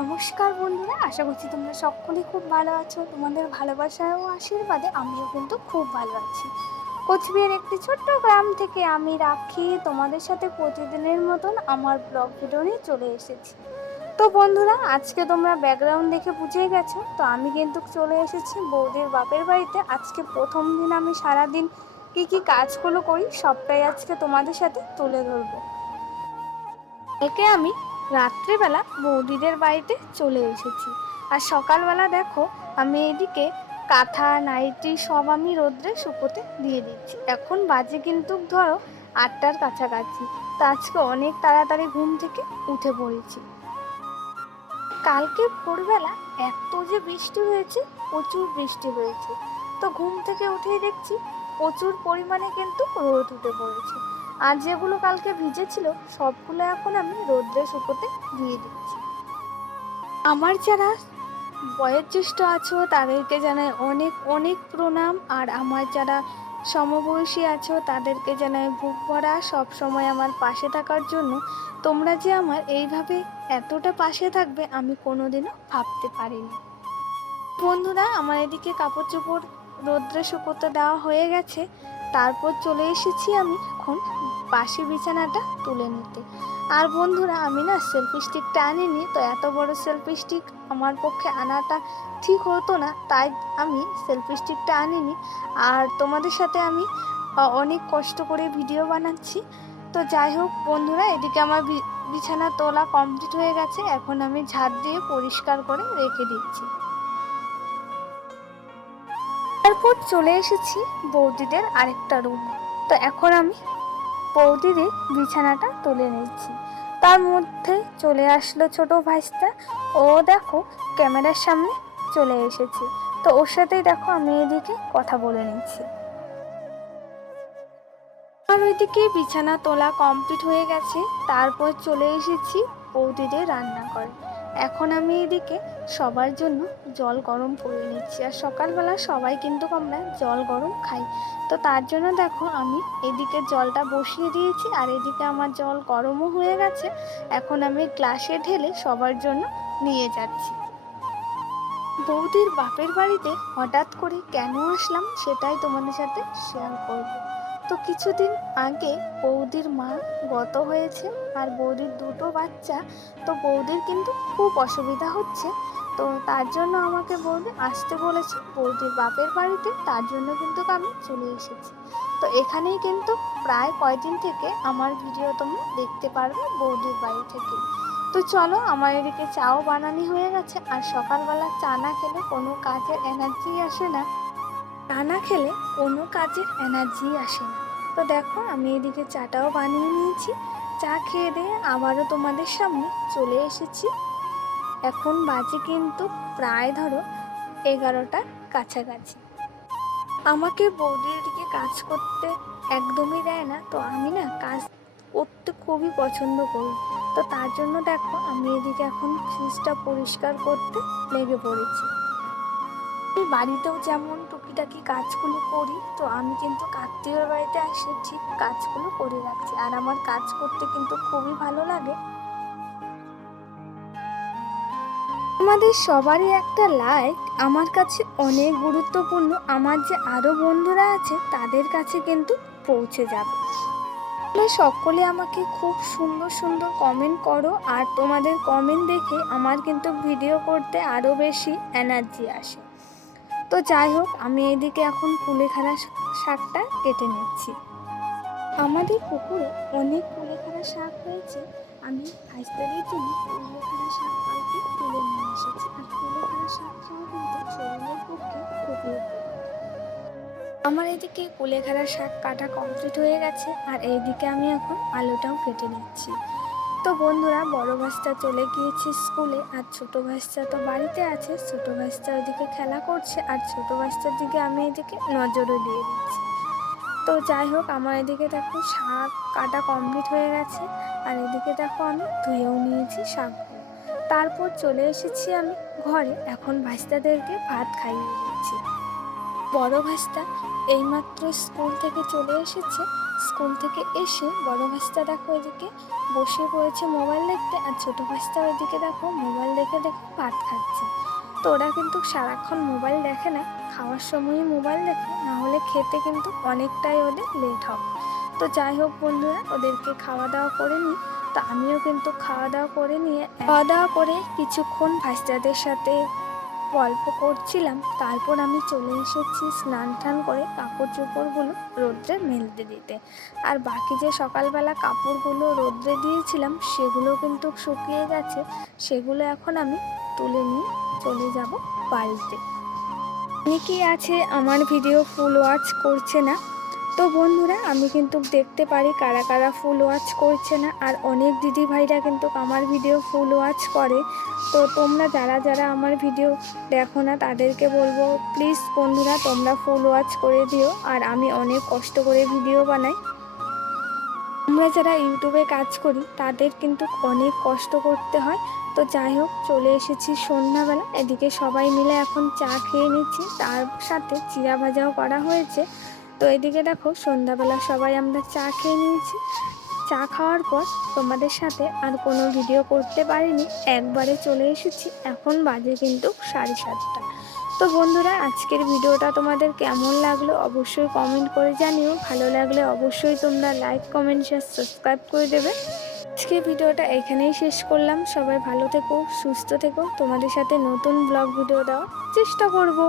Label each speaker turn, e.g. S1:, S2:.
S1: নমস্কার বন্ধুরা, আশা করছি তোমরা সকলেই খুব ভালো আছো। তোমাদের ভালোবাসা ও আশীর্বাদে আমিও কিন্তু খুব ভালো আছি। কোচবিহার একটি ছোট্ট গ্রাম থেকে আমি রাখি। তোমাদের সাথে প্রতিদিনের মতন আমার ব্লগ ভিডিও নিয়ে চলে এসেছি। তো বন্ধুরা, আজকে তোমরা ব্যাকগ্রাউন্ড দেখে বুঝেই গেছো। তো আমি কিন্তু চলে এসেছি বৌদির বাপের বাড়িতে। আজকে প্রথম দিন আমি সারাদিন কী কী কাজগুলো করি, সবটাই আজকে তোমাদের সাথে তুলে ধরবো। একে আমি রাত্রেবেলা বৌদিদের বাড়িতে চলে এসেছি। আর সকালবেলা দেখো, আমি এদিকে কাঁথা, নাইটি সব আমি রোদ্রে শুকোতে দিয়ে দিচ্ছি। এখন বাজে কিন্তু ধরো আটটার কাছাকাছি। তো আজকে অনেক তাড়াতাড়ি ঘুম থেকে উঠে পড়েছি। কালকে ভোরবেলা এত যে বৃষ্টি হয়েছে, প্রচুর বৃষ্টি হয়েছে। তো ঘুম থেকে উঠেই দেখছি প্রচুর পরিমাণে কিন্তু রোদ উঠে পড়েছে। আর যেগুলো কালকে ভিজেছিল, সবগুলো এখন আমি রোদ্রে শুকোতে দিয়ে দিচ্ছি। আমার যারা বয়োজ্যেষ্ঠ আছো, তাদেরকে জানাই অনেক অনেক প্রণাম। আর আমার যারা সমবয়সী আছো, তাদেরকে জানাই বুক ভরা সবসময় আমার পাশে থাকার জন্য। তোমরা যে আমার এইভাবে এতটা পাশে থাকবে, আমি কোনোদিনও ভাবতে পারিনি। বন্ধুরা, আমার এদিকে কাপড় চোপড় রোদ্রে শুকোতে দেওয়া হয়ে গেছে। তারপর চলে এসেছি আমি এখন বাসি বিছানাটা তুলে নিতে। আর বন্ধুরা, আমি না সেলফি স্টিকটা আনিনি, তো এত বড় সেলফি স্টিক আমার পক্ষে আনাটা ঠিক হতো না, তাই আমি সেলফি স্টিকটা আনিনি। আর তোমাদের সাথে আমি অনেক কষ্ট করে ভিডিও বানাচ্ছি। তো যাই হোক, বন্ধুরা, এদিকে আমার বিছানা তোলা কমপ্লিট হয়ে গেছে। এখন আমি ঝাড় দিয়ে পরিষ্কার করে রেখে দিচ্ছি। তারপর চলে এসেছি বৌদিদের আরেকটা রুম তো এখন আমি বৌদিদের বিছানাটা তুলে নিচ্ছি। তার মধ্যে চলে আসলো ছোট ভাইস্তা। ও দেখো ক্যামেরার সামনে চলে এসেছে। তো ওর সাথেই দেখো আমি এদিকে কথা বলে নিচ্ছি। আমার ওইদিকে বিছানা তোলা কমপ্লিট হয়ে গেছে। তারপর চলে এসেছি বৌদিদের রান্না করে। এখন আমি এদিকে সবার জন্য জল গরম করে নিচ্ছি। আর সকালবেলা সবাই কিন্তু আমরা জল গরম খাই। তো তার জন্য দেখো আমি এদিকে জলটা বসিয়ে দিয়েছি আর এদিকে আমার জল গরমও হয়ে গেছে। এখন আমি গ্লাসে ঢেলে সবার জন্য নিয়ে যাচ্ছি। বৌদির বাপের বাড়িতে হঠাৎ করে কেন আসলাম সেটাই তোমাদের সাথে শেয়ার করব। তো কিছুদিন আগে বৌদির মা গত হয়েছে আর বৌদির দুটো বাচ্চা, তো বৌদির কিন্তু খুব অসুবিধা হচ্ছে। তো তার জন্য আমাকে বৌদি আসতে বলেছে, বৌদির বাপের বাড়িতে, তার জন্য কিন্তু আমি চলে এসেছি। তো এখানেই কিন্তু প্রায় কয়দিন থেকে আমার ভিডিও তোমরা দেখতে পারবে বৌদির বাড়ি থেকে। তো চলো, আমার এদিকে চাও বানানি হয়ে গেছে আর সকালবেলা চা না খেলে কোনো কাজের এনার্জি আসে না। চা না খেলে কোনো কাজের এনার্জি আসে না। তো দেখো, আমি এদিকে চাটাও বানিয়ে নিয়েছি। চা খেয়ে দিয়ে আবারও তোমাদের সামনে চলে এসেছি। এখন বাজে কিন্তু প্রায় ধরো এগারোটার কাছাকাছি। আমাকে বৌদির দিকে কাজ করতে একদমই দেয় না। তো আমি না কাজ করতে খুবই পছন্দ করি। তো তার জন্য দেখো, আমি এদিকে এখন ফ্রিজটা পরিষ্কার করতে লেগে পড়েছি। বাড়িতেও যেমন টুকিটাকি কাজগুলো করি, তো আমি কিন্তু আত্মীয়র বাড়িতে এসে ঠিক কাজগুলো করে রাখছি। আর আমার কাজ করতে কিন্তু খুবই ভালো লাগে। আমাদের সবারই একটা লাইক। আমার কাছে অনেক গুরুত্বপূর্ণ। আমার যে আরও বন্ধুরা আছে, তাদের কাছে কিন্তু পৌঁছে যাবে। তোমরা সকলে আমাকে খুব সুন্দর সুন্দর কমেন্ট করো। আর তোমাদের কমেন্ট দেখে আমার কিন্তু ভিডিও করতে আরও বেশি এনার্জি আসে। তো যাই হোক, আমি এদিকে এখন কুলেখাড়া শাকটা কেটে নিচ্ছি। আমাদের পুকুরে অনেক কুলেখাড়া শাক হয়েছে। আমি ভাইস্তাদের জন্য কুলেখাড়া শাক কালকে তুলে নিয়ে এসেছি। আর কুলেখাড়া শাক খাওয়া কিন্তু শরীরের পক্ষে খুবই আমার এদিকে কুলেখাড়া শাক কাটা কমপ্লিট হয়ে গেছে। আর এইদিকে আমি এখন আলুটাও কেটে নিচ্ছি। তো বন্ধুরা, বড় ভাইস্তা চলে গিয়েছে স্কুলে, আর ছোট ভাইস্তা তো বাড়িতে আছে। ছোট ভাইস্তা ওইদিকে খেলা করছে, আর ছোট ভাইস্তার দিকে আমি এদিকে নজরও দিয়ে দিচ্ছি। তো যাই হোক, আমার এদিকে দেখো শাক কাটা কমপ্লিট হয়ে গেছে, আর এদিকে দেখো আমি ধুয়েও নিয়েছি শাক তারপর চলে এসেছি আমি ঘরে, এখন ভাইস্তাদেরকে ভাত খাইয়ে দিচ্ছি। বড় ভাইস্তা এইমাত্র স্কুল থেকে চলে এসেছে স্কুল থেকে এসে বড় ভাস্তা দেখো এদিকে। বসে পড়েছে মোবাইল দেখতে আর ছোটো ভাস্তা ওইদিকে দেখো, মোবাইল দেখে দেখে ভাত খাচ্ছে। তো ওরা কিন্তু সারাক্ষণ মোবাইল দেখে না, খাওয়ার সময়ই মোবাইল দেখে, না হলে খেতে কিন্তু অনেকটাই ওদের লেট হবে। তো যাই হোক বন্ধুরা, ওদেরকে খাওয়া দাওয়া করে নিই। তো আমিও কিন্তু খাওয়া দাওয়া করে নিয়ে, খাওয়া দাওয়া করে কিছুক্ষণ ভাস্তাদের সাথে গল্প করছিলাম, তারপর আমি চলে এসেছি স্নান টান করে কাপড় চোপড়গুলো রোদ্রে মেলতে দিতে। আর বাকি যে সকালবেলা কাপড়গুলো রোদ্রে দিয়েছিলাম, সেগুলো কিন্তু শুকিয়ে গেছে, সেগুলো এখন আমি তুলে নিয়ে চলে যাব বাড়িতে। অনেকেই আছে, আমার ভিডিও ফুল ওয়াচ করছে না তো বন্ধুরা, আমি কিন্তু দেখতে পারি কারা কারা ফুল ওয়াচ করছে না, আর অনেক দিদি ভাইরা কিন্তু আমার ভিডিও ফুল ওয়াচ করে। তো তোমরা যারা যারা আমার ভিডিও দেখো না, তাদেরকে বলব প্লিজ বন্ধুরা, তোমরা ফুল ওয়াচ করে দিও, আর আমি অনেক কষ্ট করে ভিডিও বানাই। আমরা যারা ইউটিউবে কাজ করি, তাদের কিন্তু অনেক কষ্ট করতে হয়। তো যাই হোক, চলে এসেছি সন্ধ্যাবেলা। এদিকে সবাই মিলে এখন চা খেয়ে নিচ্ছি, তার সাথে চিরা ভাজাও করা হয়েছে। তো এদিকে দেখো, সন্ধ্যাবেলা সবাই আমরা চা খেয়ে নিয়েছি। চা খাওয়ার পর তোমাদের সাথে আর কোনো ভিডিও করতে পারিনি। একবারে চলে এসেছি, এখন বাজে কিন্তু সাড়ে সাতটা। তো বন্ধুরা, আজকের ভিডিওটা তোমাদের কেমন লাগল অবশ্যই কমেন্ট করে জানিও। ভালো লাগলে অবশ্যই তোমরা লাইক কমেন্ট শেয়ার সাবস্ক্রাইব করে দেবে। আজকের ভিডিওটা এখানেই শেষ করলাম। সবাই ভালো থেকো, সুস্থ থেকো। তোমাদের সাথে নতুন ব্লগ ভিডিও দেওয়ার চেষ্টা করব।